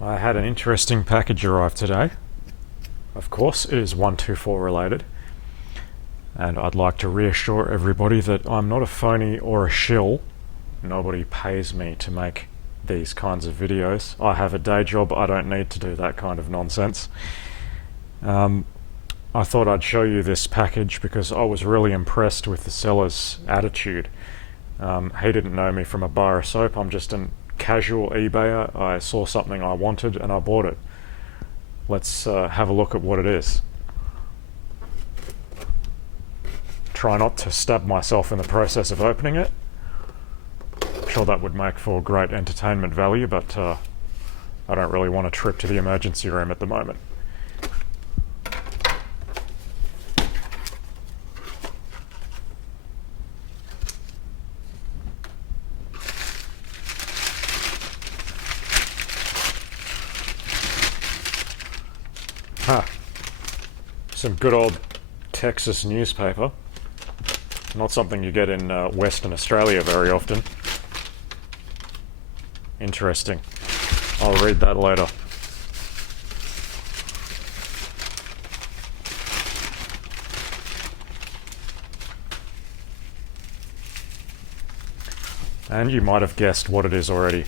I had an interesting package arrive today. Of course, it is 124 related, and I'd like to reassure everybody that I'm not a phony or a shill. Nobody pays me to make these kinds of videos. I have a day job, I don't need to do that kind of nonsense. I thought I'd show you this package because I was really impressed with the seller's attitude. He didn't know me from a bar of soap. I'm just a casual eBayer. I saw something I wanted and I bought it. Let's have a look at what it is. Try not to stab myself in the process of opening it. I'm sure that would make for great entertainment value, but I don't really want a trip to the emergency room at the moment. Some good old Texas newspaper. Not something you get in Western Australia very often. Interesting. I'll read that later. And you might have guessed what it is already.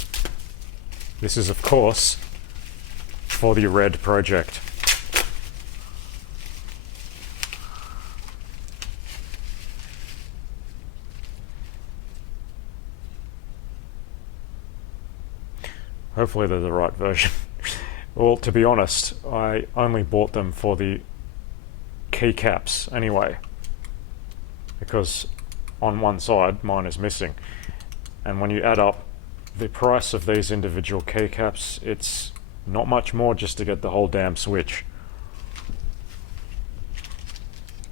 This is, of course, for the Red Project. Hopefully they're the right version. Well, to be honest, I only bought them for the keycaps anyway, because on one side mine is missing, and when you add up the price of these individual keycaps, it's not much more just to get the whole damn switch.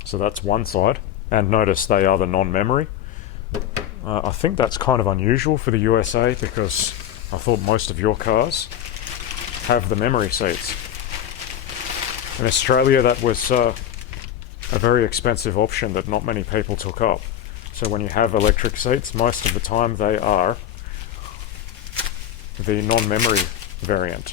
So that's one side, and notice they are the non-memory. I think that's kind of unusual for the USA because I thought most of your cars have the memory seats. In Australia, that was a very expensive option that not many people took up. So when you have electric seats, most of the time they are the non-memory variant.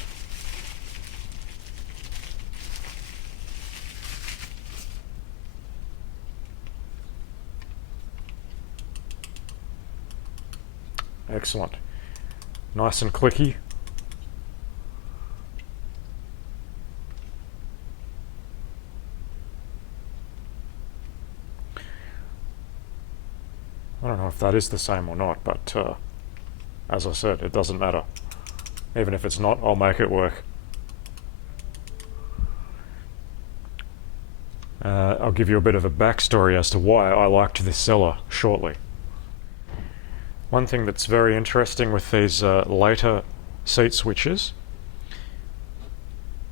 Excellent. Nice and clicky. I don't know if that is the same or not, but as I said, it doesn't matter. Even if it's not, I'll make it work. I'll give you a bit of a backstory as to why I liked this seller shortly. One thing that's very interesting with these later seat switches,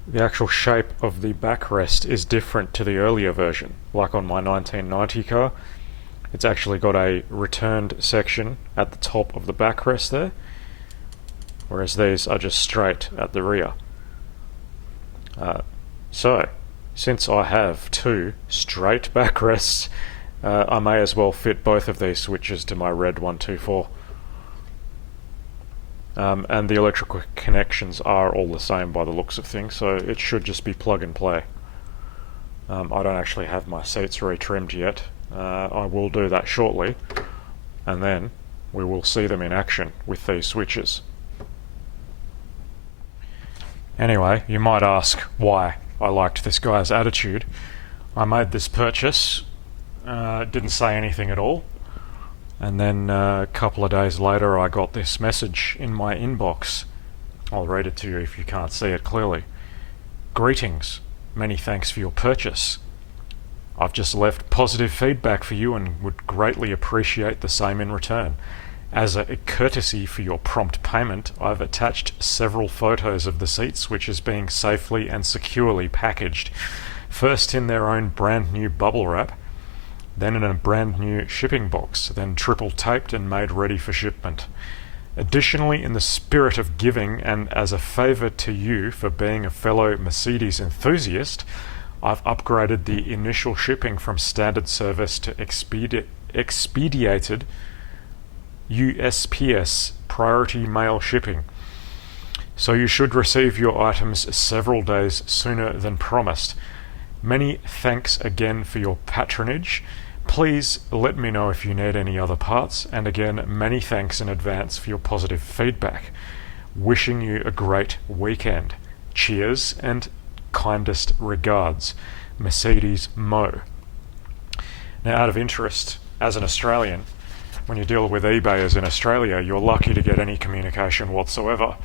the actual shape of the backrest is different to the earlier version. Like on my 1990 car, it's actually got a returned section at the top of the backrest there, whereas these are just straight at the rear. So, since I have two straight backrests, I may as well fit both of these switches to my Red 124. And the electrical connections are all the same by the looks of things, so it should just be plug and play. I don't actually have my seats retrimmed yet. I will do that shortly, and then we will see them in action with these switches. Anyway, you might ask why I liked this guy's attitude. I made this purchase, didn't say anything at all, and then a couple of days later I got this message in my inbox. I'll read it to you if you can't see it clearly. Greetings, many thanks for your purchase. I've just left positive feedback for you and would greatly appreciate the same in return. As a courtesy for your prompt payment, I've attached several photos of the seat switches being safely and securely packaged, first in their own brand new bubble wrap, then in a brand new shipping box, then triple taped and made ready for shipment. Additionally, in the spirit of giving and as a favour to you for being a fellow Mercedes enthusiast, I've upgraded the initial shipping from standard service to expedited USPS priority mail shipping. so you should receive your items several days sooner than promised. Many thanks again for your patronage. Please let me know if you need any other parts, and again, many thanks in advance for your positive feedback. Wishing you a great weekend. Cheers and kindest regards, MercedesMoe. Now, out of interest, as an Australian, when you deal with eBayers in Australia, you're lucky to get any communication whatsoever.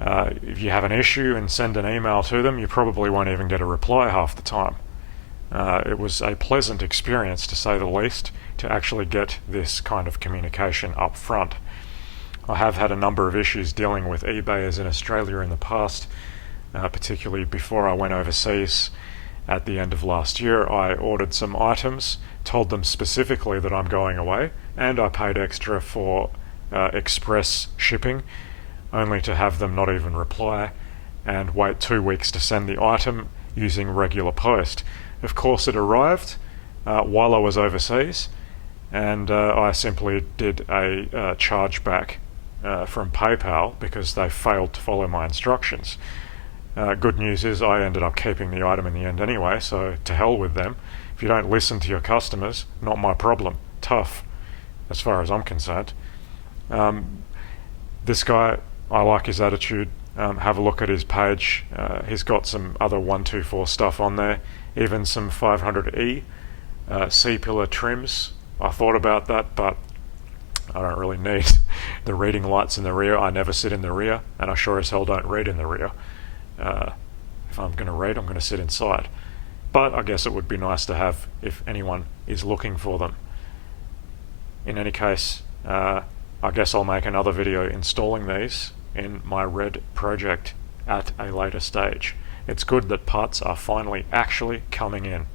If you have an issue and send an email to them, you probably won't even get a reply half the time. It was a pleasant experience, to say the least, to actually get this kind of communication up front. I have had a number of issues dealing with eBayers in Australia in the past, particularly before I went overseas at the end of last year. I ordered some items, told them specifically that I'm going away, and I paid extra for express shipping, only to have them not even reply and wait 2 weeks to send the item using regular post. Of course, it arrived while I was overseas, and I simply did a chargeback from PayPal because they failed to follow my instructions. Good news is I ended up keeping the item in the end anyway, so to hell with them. If you don't listen to your customers, not my problem. Tough, as far as I'm concerned. This guy, I like his attitude. Have a look at his page. He's got some other W124 stuff on there, even some 500E C-pillar trims. I thought about that, but I don't really need the reading lights in the rear. I never sit in the rear, and I sure as hell don't read in the rear. If I'm going to read, I'm going to sit inside. But I guess it would be nice to have if anyone is looking for them. In any case, I guess I'll make another video installing these in my red project at a later stage. It's good that parts are finally actually coming in.